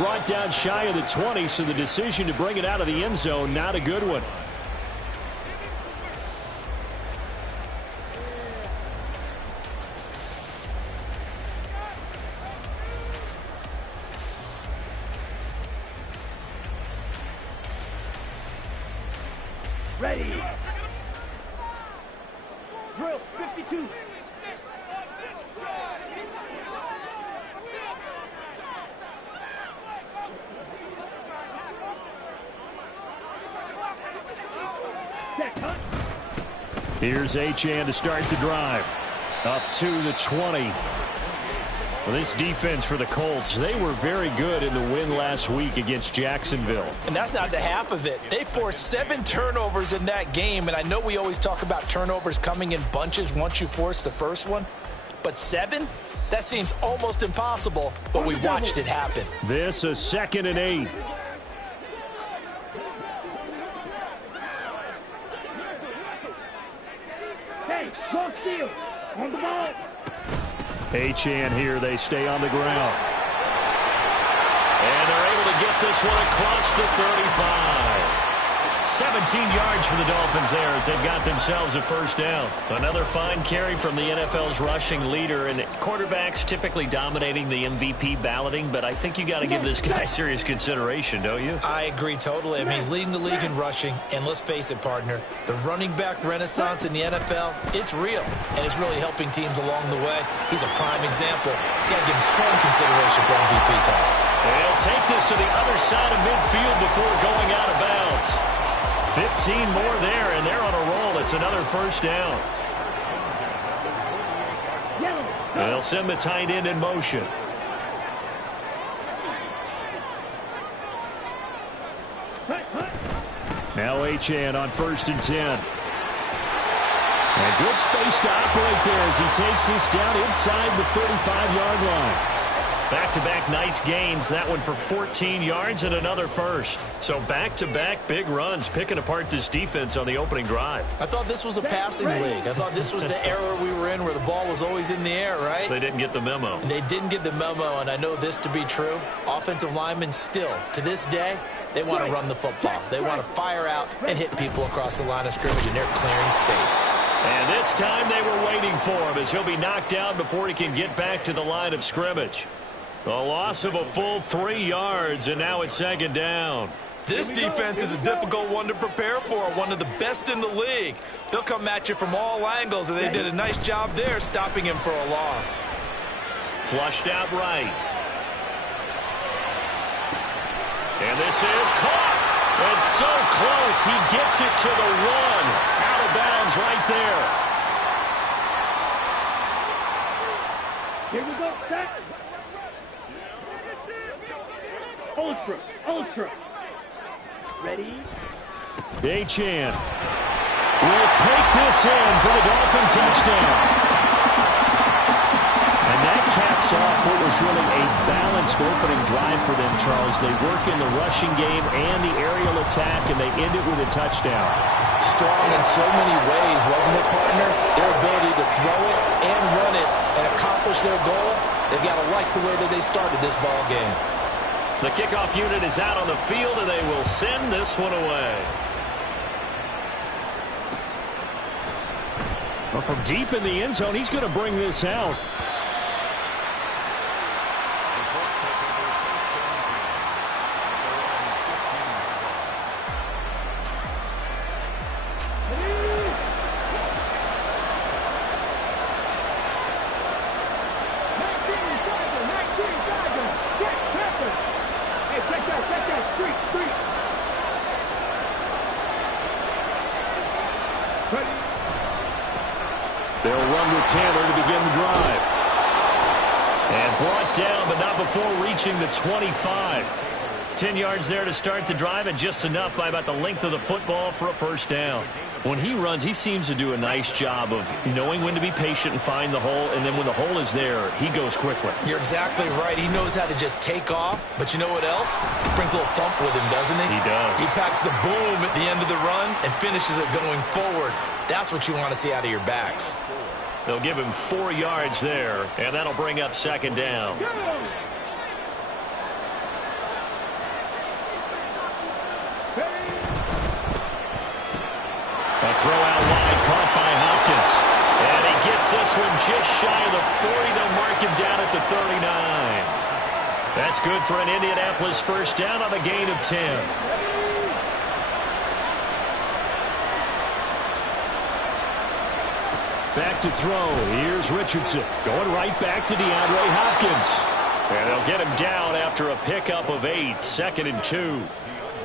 brought down shy of the 20, so the decision to bring it out of the end zone, not a good one. Ready. Drill 52. Here's Achane to start the drive. Up to the 20. Well, this defense for the Colts, they were very good in the win last week against Jacksonville. And that's not the half of it. They forced 7 turnovers in that game, and I know we always talk about turnovers coming in bunches once you force the first one, but 7? That seems almost impossible, but we watched it happen. This a 2nd and 8. Hey, cross field. On the ball. Achane here, they stay on the ground. And they're able to get this one across the 35. 17 yards for the Dolphins there as they've got themselves a first down. Another fine carry from the NFL's rushing leader, and quarterbacks typically dominating the MVP balloting, but I think you got to give this guy serious consideration, don't you? I agree totally. I mean, he's leading the league in rushing, and let's face it, partner, the running back renaissance in the NFL, it's real, and it's really helping teams along the way. He's a prime example. Got to give him strong consideration for MVP talk. They'll take this to the other side of midfield before going out of bounds. 15 more there, and they're on a roll. It's another first down. They'll send the tight end in motion. Now Achane on 1st and 10. And good space to operate there as he takes this down inside the 35-yard line. Back-to-back nice gains. That one for 14 yards and another first. So back-to-back big runs, picking apart this defense on the opening drive. I thought this was a passing league. I thought this was the era we were in where the ball was always in the air, right? They didn't get the memo. And they didn't get the memo, and I know this to be true. Offensive linemen still, to this day, they want to run the football. They want to fire out and hit people across the line of scrimmage, and they're clearing space. And this time they were waiting for him as he'll be knocked down before he can get back to the line of scrimmage. A loss of a full 3 yards, and now it's 2nd down. This defense is a difficult one to prepare for, one of the best in the league. They'll come at you from all angles, and they did a nice job there stopping him for a loss. Flushed out right. And this is caught. It's so close. He gets it to the 1. Out of bounds right there. Here we go. Set. Ultra. Ready? Achane will take this in for the Dolphin touchdown. And that caps off what was really a balanced opening drive for them, Charles. They work in the rushing game and the aerial attack, and they end it with a touchdown. Strong in so many ways, wasn't it, partner? Their ability to throw it and run it and accomplish their goal, they've got to like the way that they started this ball game. The kickoff unit is out on the field, and they will send this one away. Well, from deep in the end zone, he's going to bring this out. They'll run with Taylor to begin the drive. And brought down, but not before reaching the 25. 10 yards there to start the drive, and just enough by about the length of the football for a first down. When he runs, he seems to do a nice job of knowing when to be patient and find the hole, and then when the hole is there, he goes quickly. You're exactly right. He knows how to just take off, but you know what else? He brings a little thump with him, doesn't he? He does. He packs the boom at the end of the run and finishes it going forward. That's what you want to see out of your backs. They'll give him 4 yards there, and that'll bring up 2nd down. this one just shy of the 40. They'll mark him down at the 39. That's good for an Indianapolis first down on a gain of 10. Back to throw. Here's Richardson. Going right back to DeAndre Hopkins. And they'll get him down after a pickup of 8, 2nd and 2.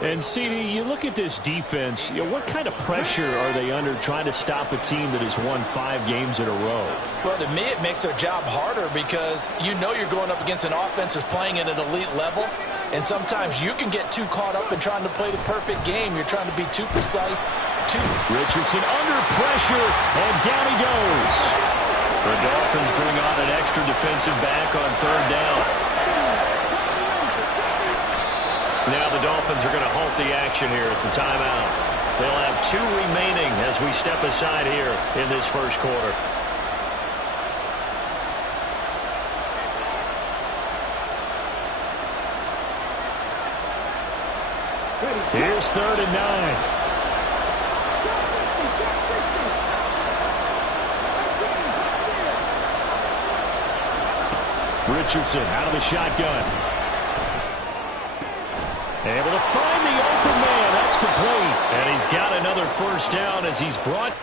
And, CD, you look at this defense, what kind of pressure are they under trying to stop a team that has won 5 games in a row? Well, to me, it makes their job harder because you know you're going up against an offense that's playing at an elite level, and sometimes you can get too caught up in trying to play the perfect game. You're trying to be too precise. Richardson under pressure, and down he goes. The Dolphins bring on an extra defensive back on 3rd down. Now the Dolphins are going to halt the action here. It's a timeout. They'll have 2 remaining as we step aside here in this first quarter. Here's 3rd and 9. Richardson out of the shotgun. Able to find the open man. That's complete. And he's got another first down as he's brought.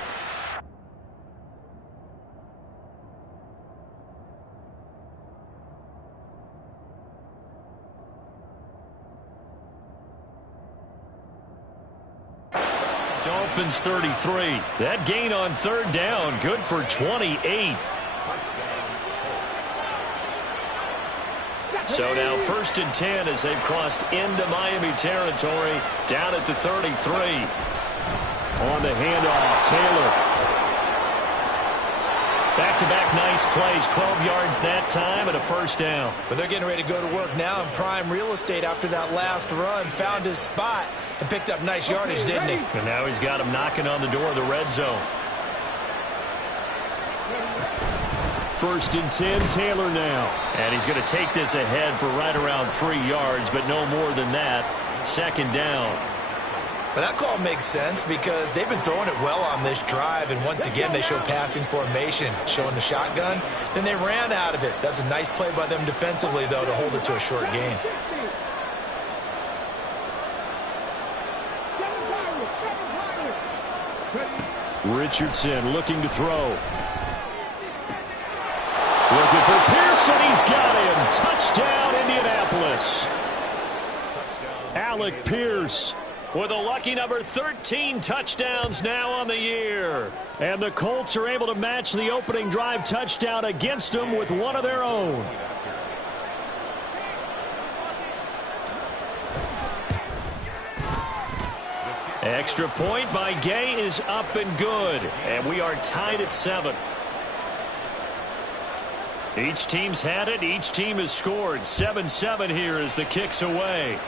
Dolphins 33. That gain on 3rd down, good for 28. So now 1st and 10 as they've crossed into Miami territory, down at the 33. On the handoff, Taylor. Back-to-back nice plays, 12 yards that time and a first down. But they're getting ready to go to work now in prime real estate after that last run. Found his spot and picked up nice yardage, didn't he? And now he's got him knocking on the door of the red zone. 1st and 10, Taylor now. And he's going to take this ahead for right around 3 yards, but no more than that. 2nd down. But that call makes sense because they've been throwing it well on this drive, and once again they show passing formation, showing the shotgun. Then they ran out of it. That's a nice play by them defensively, though, to hold it to a short gain. Richardson looking to throw. Looking for Pearson. He's got him. Touchdown, Indianapolis. Alec Pierce with a lucky number 13 touchdowns now on the year. And the Colts are able to match the opening drive touchdown against them with one of their own. Extra point by Gay is up and good. And we are tied at 7. Each team's had it. Each team has scored. 7-7 here as the kick's away.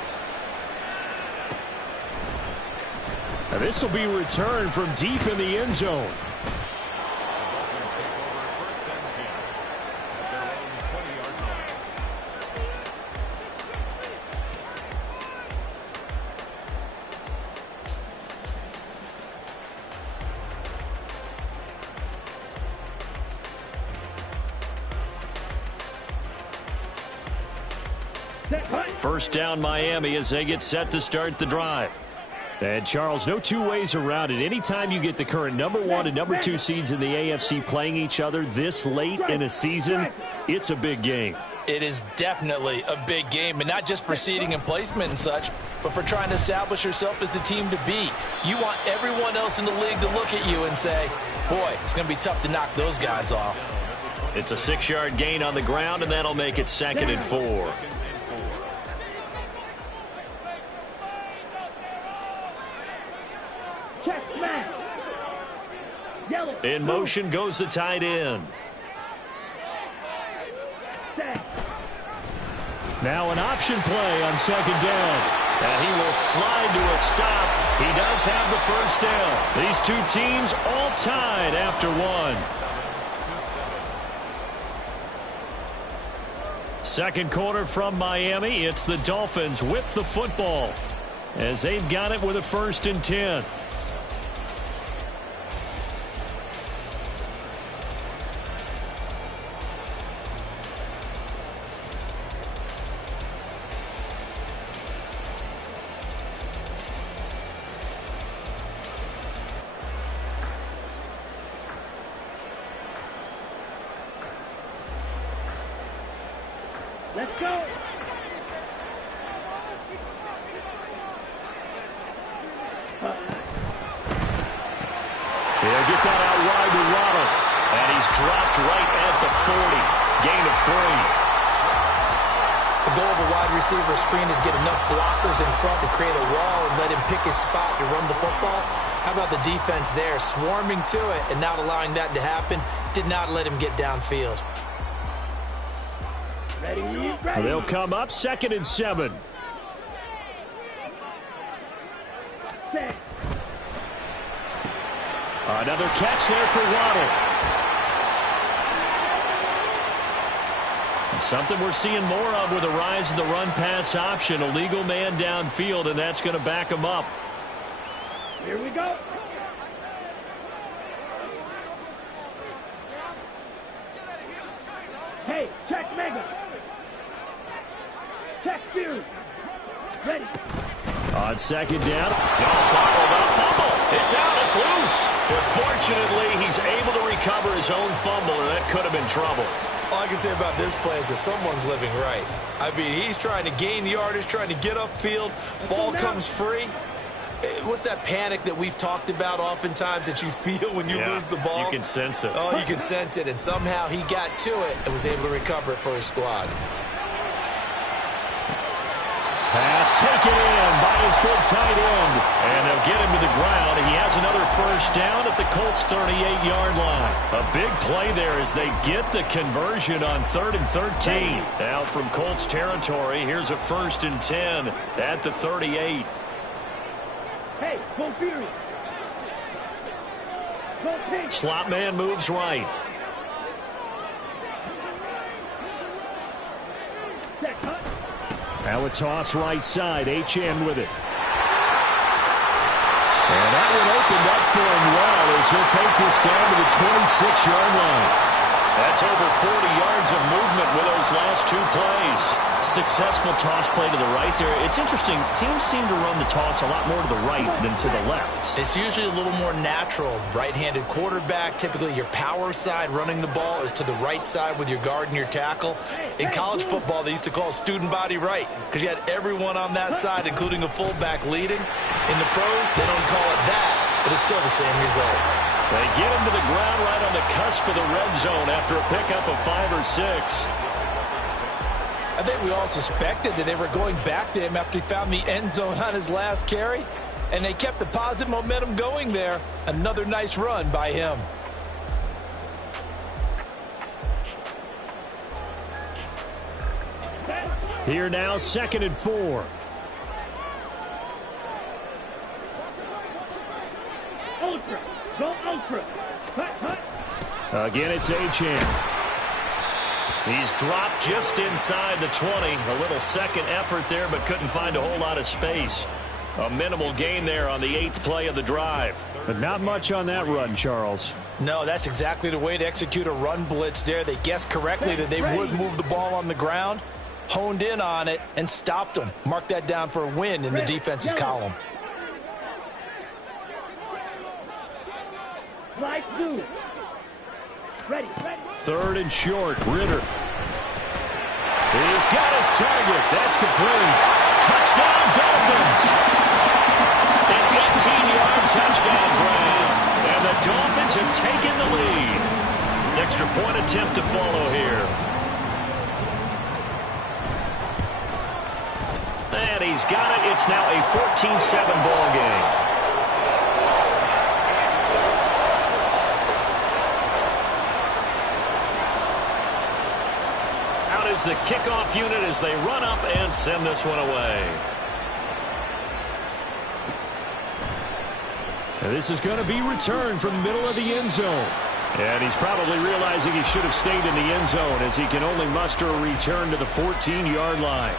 Now this will be returned from deep in the end zone. First down Miami as they get set to start the drive. And Charles, no 2 ways around it. Anytime you get the current number 1 and number 2 seeds in the AFC playing each other this late in a season, it's a big game. It is definitely a big game, and not just for seeding and placement and such, but for trying to establish yourself as a team to beat. You want everyone else in the league to look at you and say, boy, it's going to be tough to knock those guys off. It's a 6-yard gain on the ground, and that'll make it 2nd and 4. In motion goes the tight end. Now an option play on 2nd down. And he will slide to a stop. He does have the first down. These 2 teams all tied after 1. Second quarter from Miami. It's the Dolphins with the football as they've got it with a 1st and 10. Let's go. He'll get that out wide to Waddle. And he's dropped right at the 40. Gain of 3. The goal of a wide receiver screen is get enough blockers in front to create a wall and let him pick his spot to run the football. How about the defense there, swarming to it and not allowing that to happen? Did not let him get downfield. Ready, Well, ready. they'll come up 2nd and 7. Set. Another catch there for Waddle. Something we're seeing more of with a rise in the run-pass option. A legal man downfield, and that's going to back him up. Here we go. Hey, check Mega. Check Fury. Ready. On 2nd down. Bottled up fumble. It's out. It's loose. But fortunately, he's able to recover his own fumble, and that could have been trouble. All I can say about this play is that someone's living right. I mean, he's trying to gain yardage, trying to get upfield. Ball comes free. What's that panic that we've talked about oftentimes that you feel when you lose the ball? You can sense it. Oh, you can sense it. And somehow he got to it and was able to recover it for his squad. Pass taken in by his big tight end. And they'll get him to the ground. He has another first down at the Colts' 38-yard line. A big play there as they get the conversion on 3rd and 13. Now from Colts territory, here's a 1st and 10 at the 38. Hey, go Fury. Go Pink. Slot man moves right. Check, huh? Now a toss right side. Achane with it. And that one opened up for him well as he'll take this down to the 26-yard line. That's over 40 yards of movement with those last 2 plays. Successful toss play to the right there. It's interesting. Teams seem to run the toss a lot more to the right than to the left. It's usually a little more natural. Right-handed quarterback, typically your power side running the ball is to the right side with your guard and your tackle. In college football, they used to call it student body right because you had everyone on that side, including a fullback leading. In the pros, they don't call it that, but it's still the same result. They get him to the ground right on the cusp of the red zone after a pickup of 5 or 6. I think we all suspected that they were going back to him after he found the end zone on his last carry, and they kept the positive momentum going there. Another nice run by him. Here now, 2nd and 4. Ultra. Go Ultra. Hut, hut. Again, it's Achane. He's dropped just inside the 20. A little second effort there, but couldn't find a whole lot of space. A minimal gain there on the 8th play of the drive. But not much on that run, Charles. No, that's exactly the way to execute a run blitz there. They guessed correctly that they would move the ball on the ground, honed in on it, and stopped them. Mark that down for a win in the defense's column. Slide through. Ready, ready. 3rd and short. Ritter. He's got his target. That's complete. Touchdown, Dolphins! An 18-yard touchdown grab. And the Dolphins have taken the lead. Extra point attempt to follow here. And he's got it. It's now a 14-7 ball game. Is the kickoff unit as they run up and send this one away. And this is going to be returned from the middle of the end zone. And he's probably realizing he should have stayed in the end zone as he can only muster a return to the 14-yard line.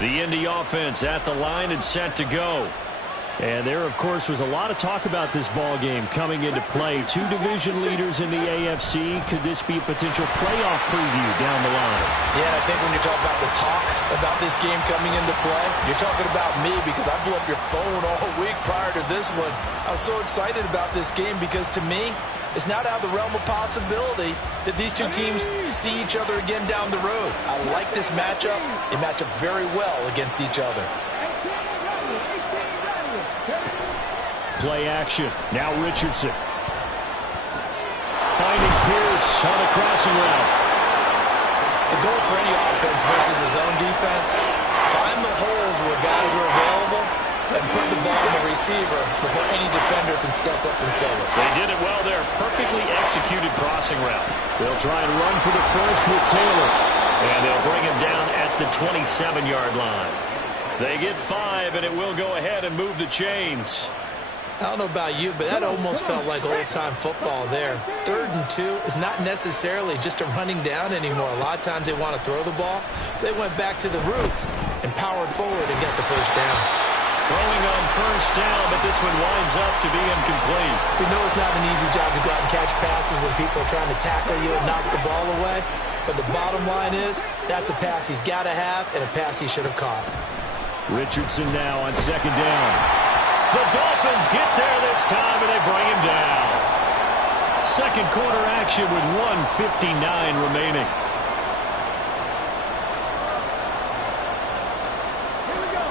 The Indy offense at the line and set to go. And there, of course, was a lot of talk about this ball game coming into play. Two division leaders in the AFC. Could this be a potential playoff preview down the line? Yeah, and I think when you talk about the talk about this game coming into play, you're talking about me because I blew up your phone all week prior to this one. I was so excited about this game because to me, it's not out of the realm of possibility that these two teams see each other again down the road. I like this matchup. They match up very well against each other. Play action. Now Richardson. Finding Pierce on a crossing route. The goal for any offense versus his own defense, find the holes where guys are available and put the ball on the receiver before any defender can step up and fill it. They did it well there. Perfectly executed crossing route. They'll try and run for the first with Taylor. And they'll bring him down at the 27-yard line. They get 5, and it will go ahead and move the chains. I don't know about you, but that almost felt like old-time football there. 3rd and 2 is not necessarily just a running down anymore. A lot of times they want to throw the ball. They went back to the roots and powered forward and got the first down. Throwing on first down, but this one winds up to be incomplete. We know it's not an easy job to go out and catch passes when people are trying to tackle you and knock the ball away. But the bottom line is, that's a pass he's got to have and a pass he should have caught. Richardson now on 2nd down. The Dolphins get there this time, and they bring him down. Second quarter action with 1:59 remaining.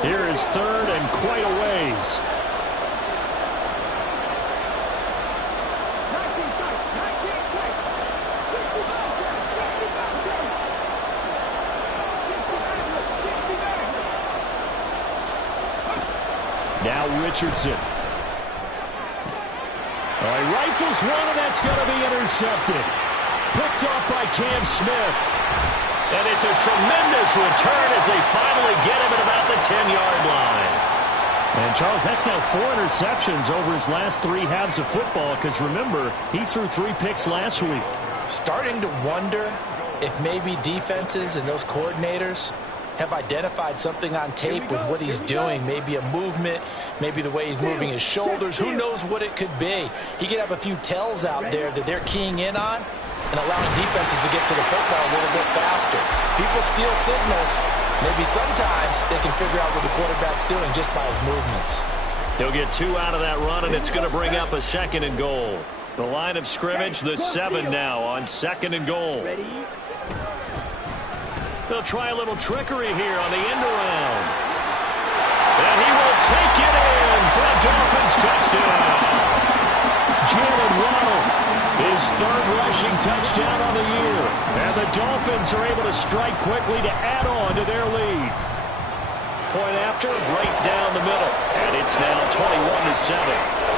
Here is 3rd and quite a ways. Now Richardson. He rifles one, and that's going to be intercepted. Picked off by Cam Smith. And it's a tremendous return as they finally get him at about the 10-yard line. And, Charles, that's now 4 interceptions over his last 3 halves of football because, remember, he threw 3 picks last week. Starting to wonder if maybe defenses and those coordinators have identified something on tape with what he's doing. Maybe a movement, maybe the way he's moving his shoulders. Who knows what it could be? He could have a few tells out there that they're keying in on and allowing defenses to get to the football a little bit faster. People steal signals. Maybe sometimes they can figure out what the quarterback's doing just by his movements. He'll get 2 out of that run, and it's going to bring up a 2nd and goal. The line of scrimmage, the 7 now on 2nd and goal. They'll try a little trickery here on the end around. And he will take it in for a Dolphins touchdown. Jalen Waddle, his 3rd rushing touchdown on the year. And the Dolphins are able to strike quickly to add on to their lead. Point after, right down the middle. And it's now 21-7.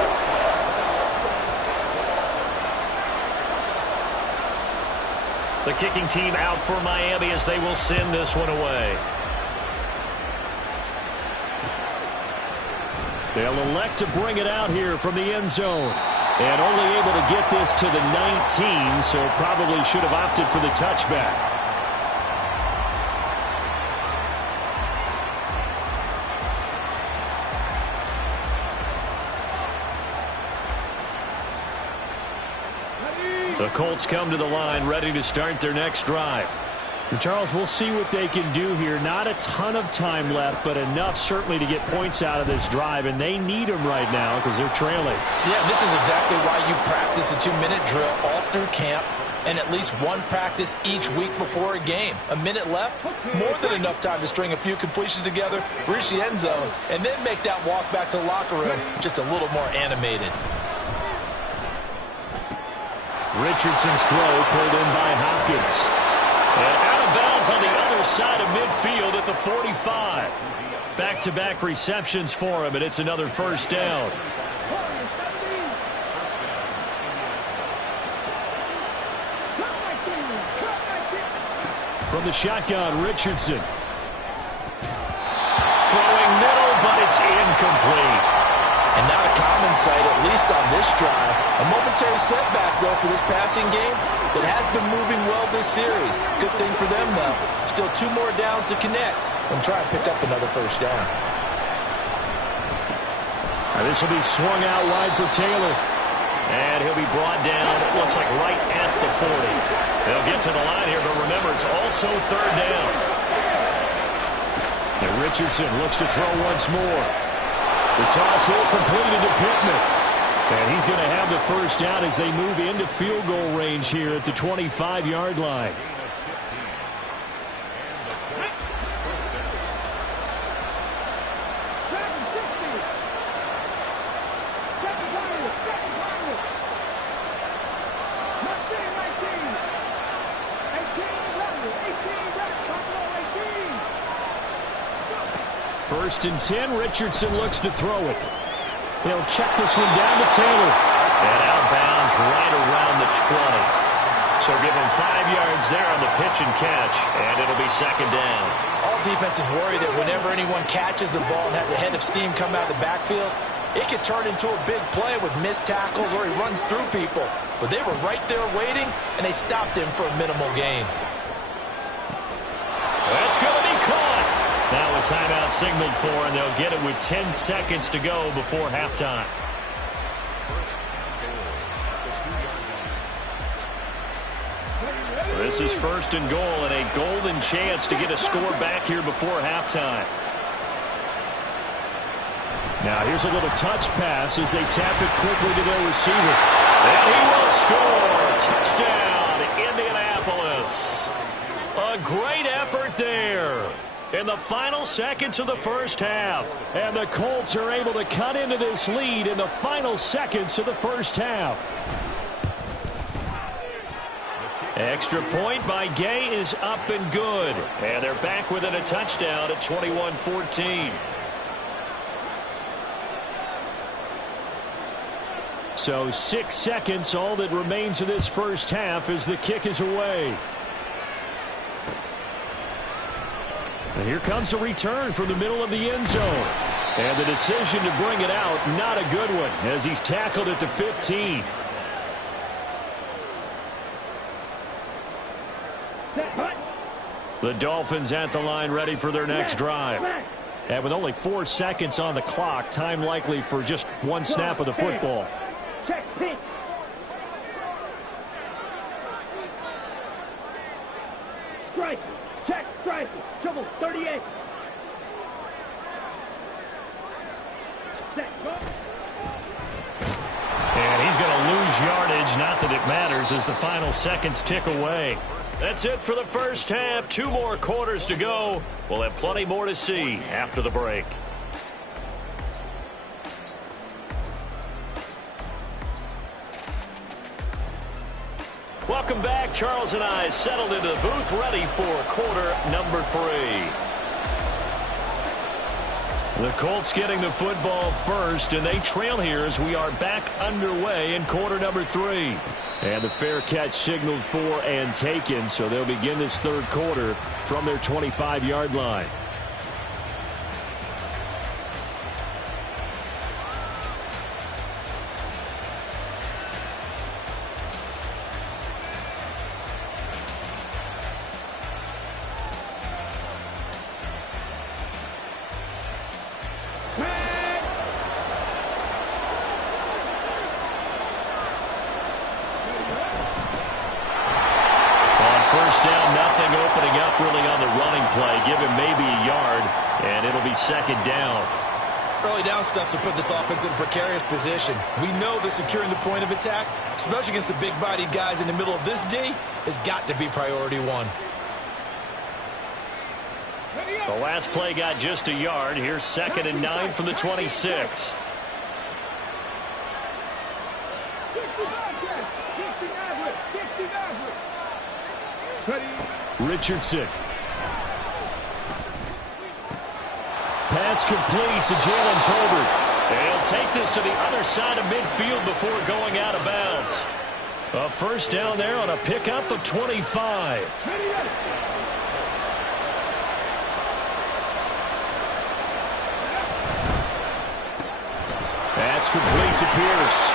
The kicking team out for Miami as they will send this one away. They'll elect to bring it out here from the end zone. And only able to get this to the 19, so probably should have opted for the touchback. The Colts come to the line ready to start their next drive. And Charles, we'll see what they can do here. Not a ton of time left, but enough certainly to get points out of this drive, and they need them right now because they're trailing. Yeah, this is exactly why you practice a 2-minute drill all through camp and at least one practice each week before a game. A minute left, more than enough time to string a few completions together, reach the end zone, and then make that walk back to the locker room just a little more animated. Richardson's throw pulled in by Hopkins. And out of bounds on the other side of midfield at the 45. Back-to-back receptions for him, and it's another first down. From the shotgun, Richardson. Throwing middle, but it's incomplete. And not a common sight, at least on this drive. A momentary setback, though, for this passing game that has been moving well this series. Good thing for them, though. Still 2 more downs to connect and try and pick up another first down. This will be swung out wide for Taylor. And he'll be brought down, it looks like right at the 40. They'll get to the line here, but remember, it's also third down. And Richardson looks to throw once more. The toss here completed to Pittman. And he's going to have the first down as they move into field goal range here at the 25-yard line. First and 10, Richardson looks to throw it. He'll check this one down to Taylor. And outbounds right around the 20. So give him 5 yards there on the pitch and catch, and it'll be second down. All defenses worry that whenever anyone catches the ball and has a head of steam come out of the backfield, it could turn into a big play with missed tackles or he runs through people. But they were right there waiting, and they stopped him for a minimal gain. That's going to be caught. Now a timeout signaled for, and they'll get it with 10 seconds to go before halftime. This is first and goal, and a golden chance to get a score back here before halftime. Now here's a little touch pass as they tap it quickly to their receiver. And he will score. Touchdown, Indianapolis. A great effort there in the final seconds of the first half. And the Colts are able to cut into this lead in the final seconds of the first half. Extra point by Gay is up and good. And they're back within a touchdown at 21-14. So 6 seconds, all that remains of this first half as the kick is away. And here comes a return from the middle of the end zone. And the decision to bring it out, not a good one, as he's tackled at the 15. The Dolphins at the line ready for their next drive. And with only 4 seconds on the clock, time likely for just one snap of the football. Check pitch. Strike. Check strike. Trouble 38. Set. Go. And he's going to lose yardage. Not that it matters as the final seconds tick away. That's it for the first half. 2 more quarters to go. We'll have plenty more to see after the break. Welcome back. Charles and I settled into the booth ready for quarter number 3. The Colts getting the football first, and they trail here as we are back underway in quarter number 3. And the fair catch signaled for and taken, so they'll begin this third quarter from their 25-yard line. Second down. Early down stuff to put this offense in a precarious position. We know that securing the point of attack, especially against the big-bodied guys in the middle of this D, has got to be priority 1. The last play got just a yard. Here's 2nd and 9 from the 26. Richardson. Pass complete to Jalen Tolbert. They'll take this to the other side of midfield before going out of bounds. A first down there on a pickup of 25. That's complete to Pierce.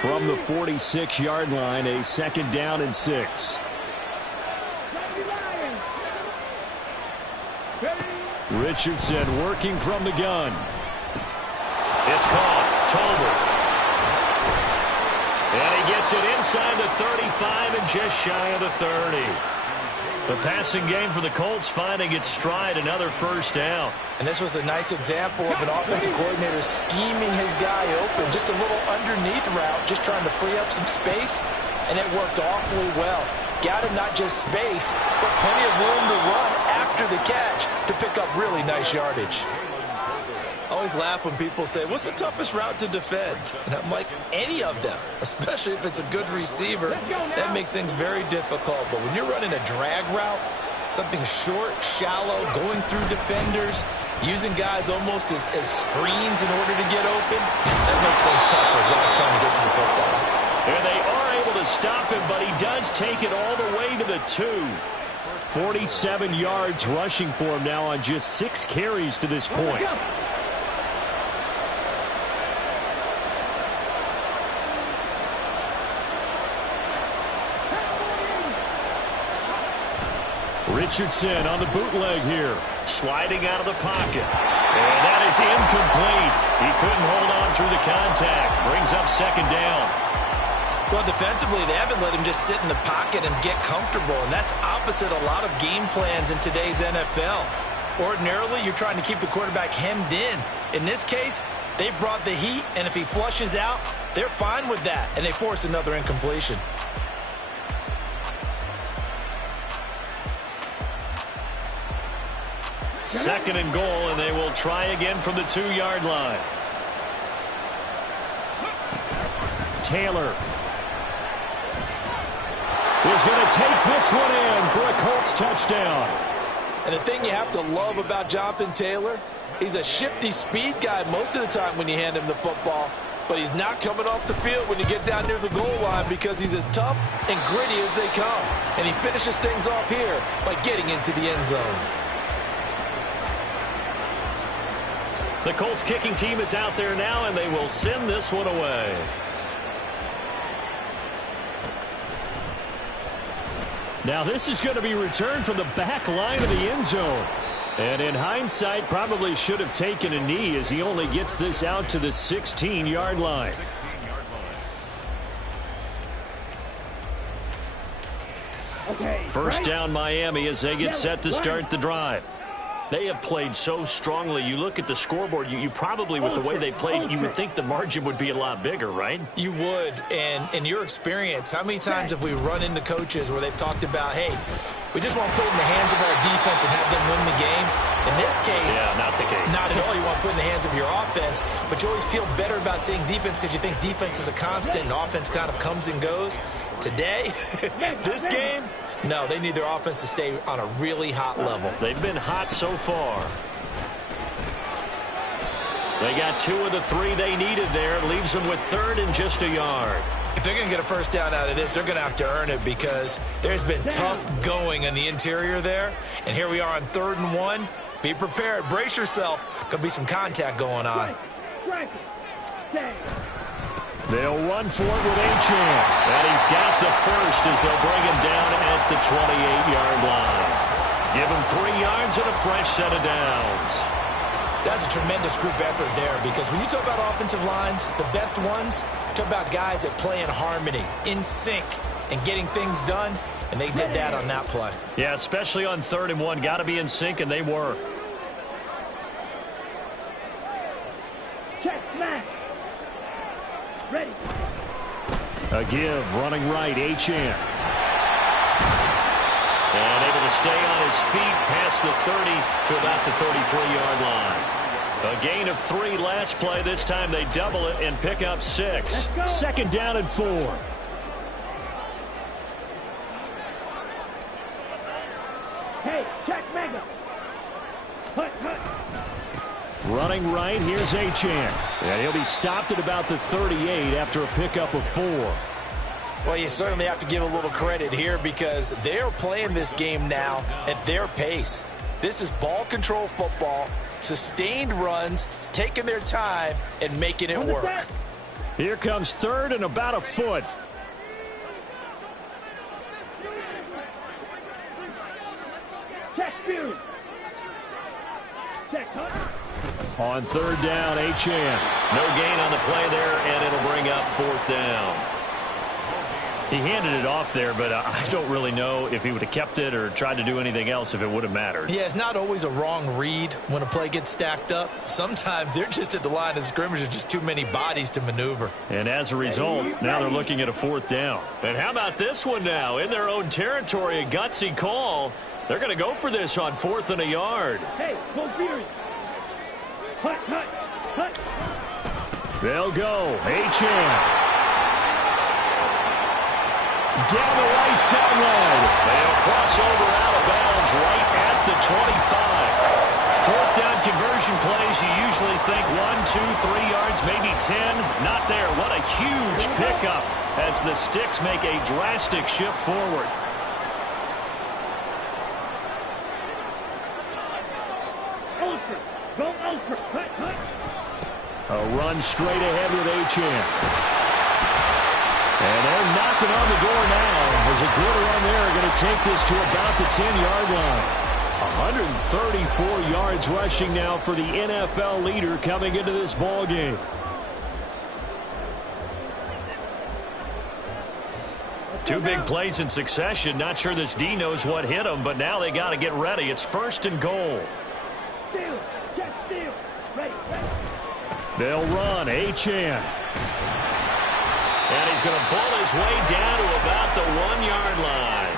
From the 46-yard line, a 2nd down and 6. Richardson working from the gun. It's caught. Tolbert. And he gets it inside the 35 and just shy of the 30. The passing game for the Colts finding its stride, another 1st down. And this was a nice example of an offensive coordinator scheming his guy open. Just a little underneath route, just trying to free up some space, and it worked awfully well. Got him not just space, but plenty of room to run after the catch to pick up really nice yardage. I always laugh when people say, what's the toughest route to defend? And I'm like, any of them, especially if it's a good receiver. That makes things very difficult. But when you're running a drag route, something short, shallow, going through defenders, using guys almost as screens in order to get open, that makes things tough for guys trying to get to the football. And they are able to stop him, but he does take it all the way to the 2. 47 yards rushing for him now on just 6 carries to this point. Richardson on the bootleg here. Sliding out of the pocket. And that is incomplete. He couldn't hold on through the contact. Brings up 2nd down. Well, defensively, they haven't let him just sit in the pocket and get comfortable, and that's opposite a lot of game plans in today's NFL. Ordinarily, you're trying to keep the quarterback hemmed in. In this case, they brought the heat, and if he flushes out, they're fine with that, and they force another incompletion. Second and goal, and they will try again from the 2-yard line. Taylor is going to take this one in for a Colts touchdown. And the thing you have to love about Jonathan Taylor, he's a shifty speed guy most of the time when you hand him the football, but he's not coming off the field when you get down near the goal line because he's as tough and gritty as they come. And he finishes things off here by getting into the end zone. The Colts kicking team is out there now, and they will send this one away. Now this is going to be returned from the back line of the end zone. And in hindsight, probably should have taken a knee as he only gets this out to the 16-yard line. First down Miami as they get set to start the drive. They have played so strongly. You look at the scoreboard, you probably, with the way they played, you would think the margin would be a lot bigger, right? You would. And in your experience, how many times have we run into coaches where they've talked about, hey, we just want to put it in the hands of our defense and have them win the game? In this case, not the case. Not at all. You want to put it in the hands of your offense, but you always feel better about saying defense because you think defense is a constant and offense kind of comes and goes. Today, this game, no, they need their offense to stay on a really hot level. They've been hot so far. They got 2 of the 3 they needed there. Leaves them with 3rd and just a yard. If they're going to get a first down out of this, they're going to have to earn it because there's been tough going in the interior there. And here we are on 3rd and 1. Be prepared. Brace yourself. Going to be some contact going on. They'll run for it with Achane. And he's got the first as they'll bring him down at the 28-yard line. Give him 3 yards and a fresh set of downs. That's a tremendous group effort there because when you talk about offensive lines, the best ones, talk about guys that play in harmony, in sync, and getting things done, and they did that on that play. Yeah, especially on 3rd and 1. Got to be in sync, and they were. Check, smash. Ready. A give, running right, Achane. And able to stay on his feet past the 30 to about the 33-yard line. A gain of 3 last play. This time they double it and pick up 6. 2nd down and 4. Hey, check mega. Hut, hut. Running right, here's Achane. And he'll be stopped at about the 38 after a pickup of 4. Well, you certainly have to give a little credit here because they're playing this game now at their pace. This is ball control football, sustained runs, taking their time, and making it work. Here comes third and about a foot. Check field. Check Hunt. On third down, Achane. No gain on the play there, and it'll bring up fourth down. He handed it off there, but I don't really know if he would have kept it or tried to do anything else if it would have mattered. Yeah, it's not always a wrong read when a play gets stacked up. Sometimes they're just at the line of scrimmage. There's just too many bodies to maneuver. And as a result, now they're looking at a fourth down. And how about this one now? In their own territory, a gutsy call. They're going to go for this on 4th and a yard. Hey, go Fury. Hunt, hunt, hunt. They'll go. Achane. Down the right sideline. They'll cross over out of bounds right at the 25. Fourth down conversion plays, you usually think 1, 2, 3 yards, maybe 10. Not there. What a huge pickup as the Sticks make a drastic shift forward. Ultra. Go ultra. Hunt, hunt. A run straight ahead with Achane. And they're knocking on the door now. As a good run there, going to take this to about the 10-yard line. 134 yards rushing now for the NFL leader coming into this ball game. Two big plays in succession. Not sure this D knows what hit him, but now they got to get ready. It's 1st and goal. Steal. Check steal. Ready, ready. They'll run. Achane. And he's going to pull his way down to about the 1-yard line.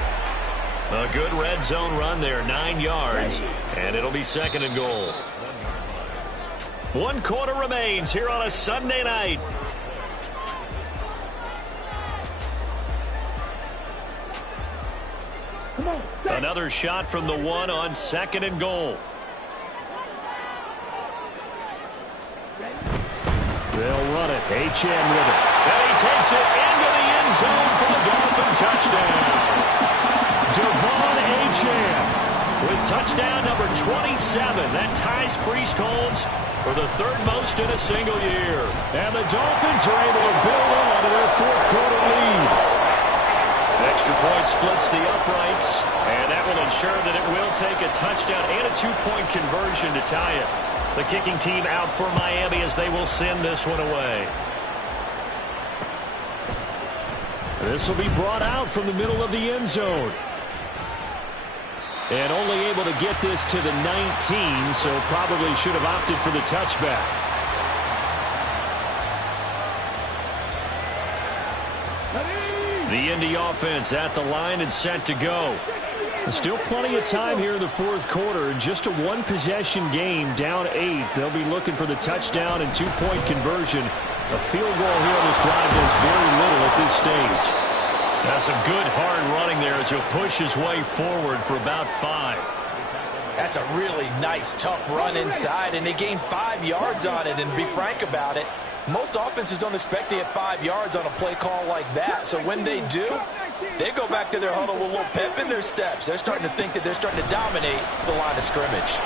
A good red zone run there, 9 yards, and it'll be 2nd and goal. 1 quarter remains here on a Sunday night. Come on. Set. Another shot from the 1 on 2nd and goal. They'll run it. Achane with it. And he takes it into the end zone for the Dolphin touchdown. Devon Achane With touchdown number 27, that ties Priest-Holmes for the 3rd most in a single year. And the Dolphins are able to build on to their 4th quarter lead. Extra point splits the uprights, and that will ensure that it will take a touchdown and a 2-point conversion to tie it. The kicking team out for Miami as they will send this one away. This will be brought out from the middle of the end zone. And only able to get this to the 19, so probably should have opted for the touchback. The Indy offense at the line and set to go. Still plenty of time here in the 4th quarter. Just a 1-possession game, down 8. They'll be looking for the touchdown and 2-point conversion. A field goal here on this drive does very little at this stage. That's some good hard running there as he'll push his way forward for about 5. That's a really nice, tough run inside, and they gained 5 yards on it. And to be frank about it, most offenses don't expect to get 5 yards on a play call like that. So when they do, they go back to their huddle with a little pep in their steps. They're starting to think that they're starting to dominate the line of scrimmage.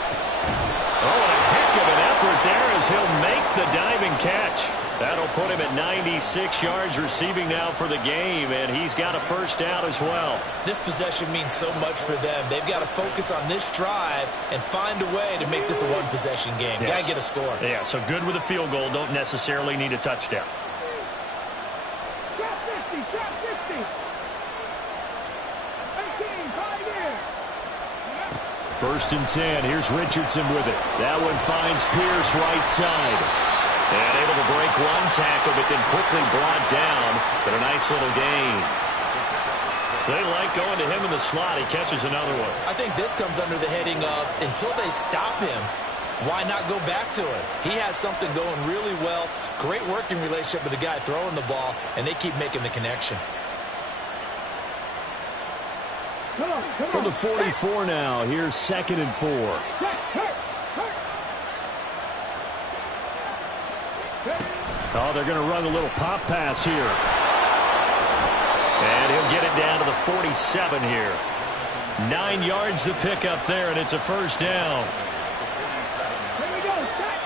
Oh, a heck of an effort there as he'll make the diving catch. That'll put him at 96 yards receiving now for the game, and he's got a 1st down as well. This possession means so much for them. They've got to focus on this drive and find a way to make this a 1-possession game. Yes. Got to get a score. Yeah, so good with a field goal. Don't necessarily need a touchdown. Drop 50, drop 50. 18, 5 here. 1st and 10. Here's Richardson with it. That one finds Pierce right side. And able to break 1 tackle, but then quickly brought down. But a nice little gain. They like going to him in the slot. He catches another one. I think this comes under the heading of until they stop him, why not go back to him? He has something going really well. Great working relationship with the guy throwing the ball, and they keep making the connection. Come on, come From on. the 44 now. Here's 2nd and 4. Hurt. Oh, they're going to run a little pop pass here. And he'll get it down to the 47 here. 9 yards to pick up there, and it's a 1st down. Here we go. Set.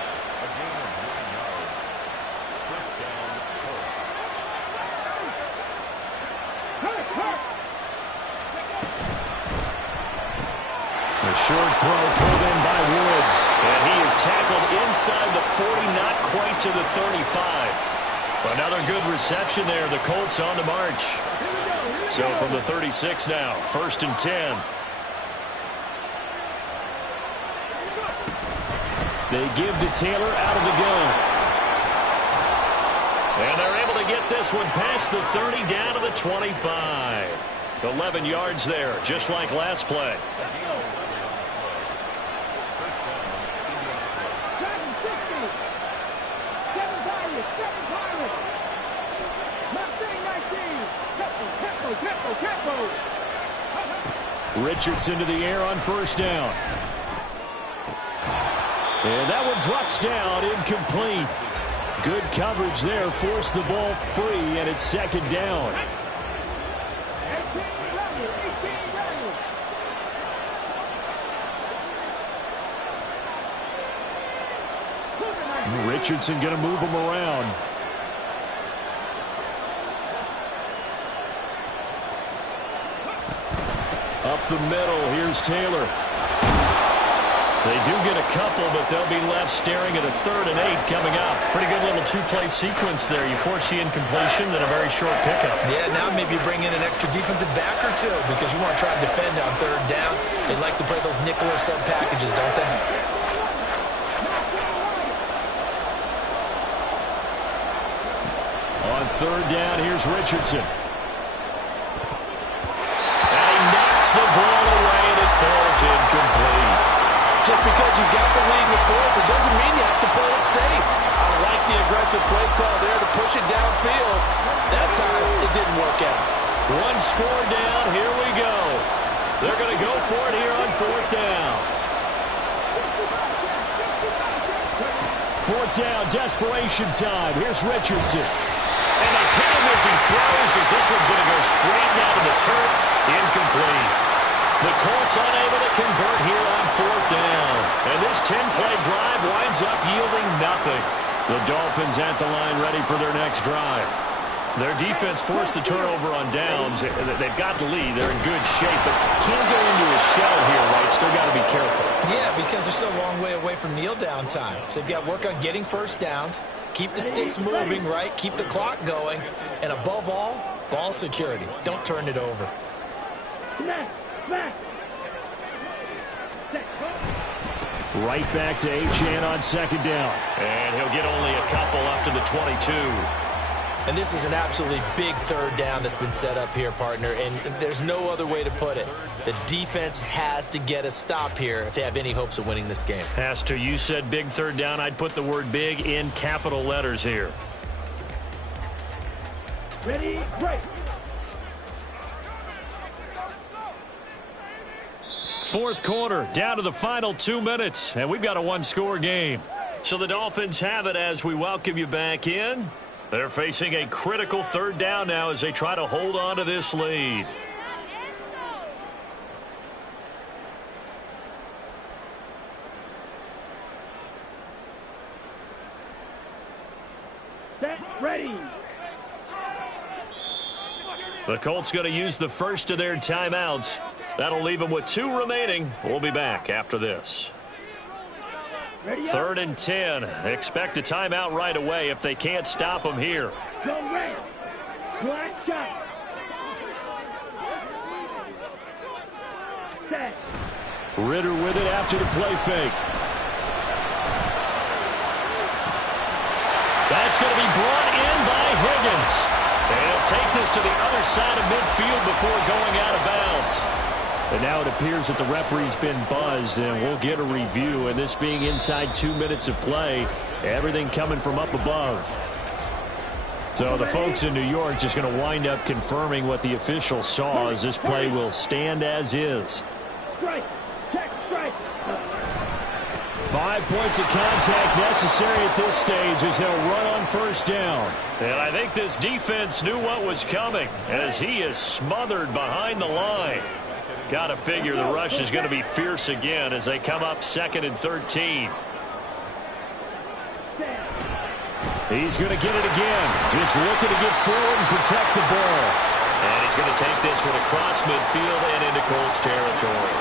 the 35. Another good reception there. The Colts on the march. So from the 36 now, 1st and 10. They give to Taylor out of the gun. And they're able to get this one past the 30 down to the 25. 11 yards there, just like last play. Richardson to the air on 1st down. And that one drops down, incomplete. Good coverage there, forced the ball free, and it's 2nd down. Richardson going to move him around. Up the middle, here's Taylor. They do get a couple, but they'll be left staring at a 3rd and 8 coming up. Pretty good little 2-play sequence there. You force the incompletion, then a very short pickup. Yeah, now maybe bring in an extra defensive back or two because you want to try and defend on 3rd down. They like to play those nickel or sub packages, don't they? On 3rd down, here's Richardson. And he knocks the ball away, and it falls incomplete. Just because you got the lead in the 4th, it doesn't mean you have to play it safe. I like the aggressive play call there to push it downfield. That time, it didn't work out. One score down, here we go. They're going to go for it here on 4th down. 4th down, desperation time. Here's Richardson. And they hit him as he throws, as this one's going to go straight down to the turf. Incomplete. The Colts unable to convert here on 4th down. And this 10-play drive winds up yielding nothing. The Dolphins at the line ready for their next drive. Their defense forced the turnover on downs. They've got the lead. They're in good shape, but can't go into a shell here, right? Still got to be careful. Yeah, because they're still a long way away from kneel down time. So they've got to work on getting 1st downs, keep the sticks moving, right? Keep the clock going. And above all, ball security. Don't turn it over. Right back to Achane on 2nd down. And he'll get only a couple up to the 22. And this is an absolutely big 3rd down that's been set up here, partner, and there's no other way to put it. The defense has to get a stop here if they have any hopes of winning this game. Has to. You said big 3rd down. I'd put the word big in capital letters here. Ready, break. 4th quarter, down to the final 2 minutes, and we've got a 1-score game. So the Dolphins have it as we welcome you back in. They're facing a critical 3rd down now as they try to hold on to this lead. Set, ready. The Colts going to use the first of their timeouts. That'll leave them with 2 remaining. We'll be back after this. 3rd and 10. Expect a timeout right away if they can't stop them here. Go red. Black shot. Set. Ritter with it after the play fake. That's going to be brought in by Higgins. And he'll take this to the other side of midfield before going out of bounds. And now it appears that the referee's been buzzed, and we'll get a review. And this being inside 2 minutes of play, everything coming from up above. So the folks in New York just going to wind up confirming what the official saw, as this play will stand as is. Strike. Check strike. 5 points of contact necessary at this stage as they'll run on 1st down. And I think this defense knew what was coming as he is smothered behind the line. Got to figure the rush is going to be fierce again as they come up 2nd and 13. He's going to get it again. Just looking to get forward and protect the ball. And he's going to take this one across midfield and into Colts territory.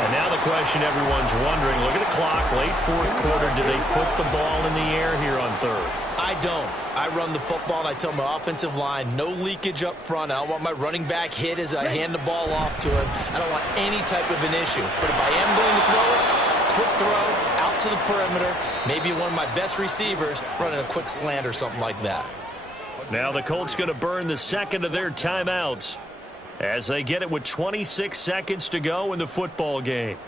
And now the question everyone's wondering, look at the clock, late fourth quarter, do they put the ball in the air here on third? I don't. I run the football, and I tell my offensive line, no leakage up front. I don't want my running back hit as I hand the ball off to him. I don't want any type of an issue. But if I am going to throw it, quick throw, out to the perimeter, maybe one of my best receivers running a quick slant or something like that. Now the Colts going to burn the second of their timeouts as they get it with 26 seconds to go in the football game.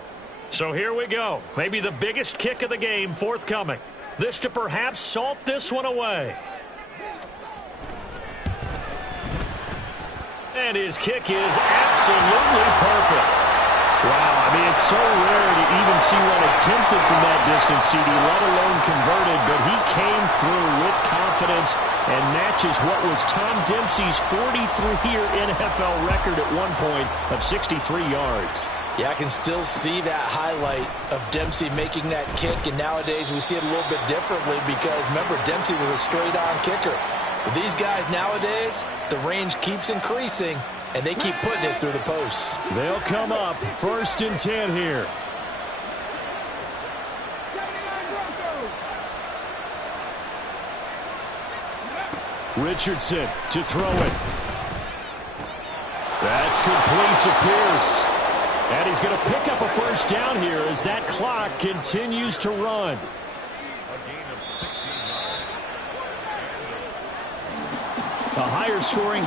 So here we go. Maybe the biggest kick of the game forthcoming. This to perhaps salt this one away. And his kick is absolutely perfect. Wow, I mean, it's so rare to even see one attempted from that distance, CD, let alone converted, but he came through with confidence and matches what was Tom Dempsey's 43-year NFL record at one point of 63 yards. Yeah, I can still see that highlight of Dempsey making that kick, and nowadays we see it a little bit differently because, remember, Dempsey was a straight-on kicker. But these guys nowadays, the range keeps increasing, and they keep putting it through the posts. They'll come up 1st and 10 here. Richardson to throw it. That's complete to Pierce. And he's going to pick up a first down here as that clock continues to run. A higher scoring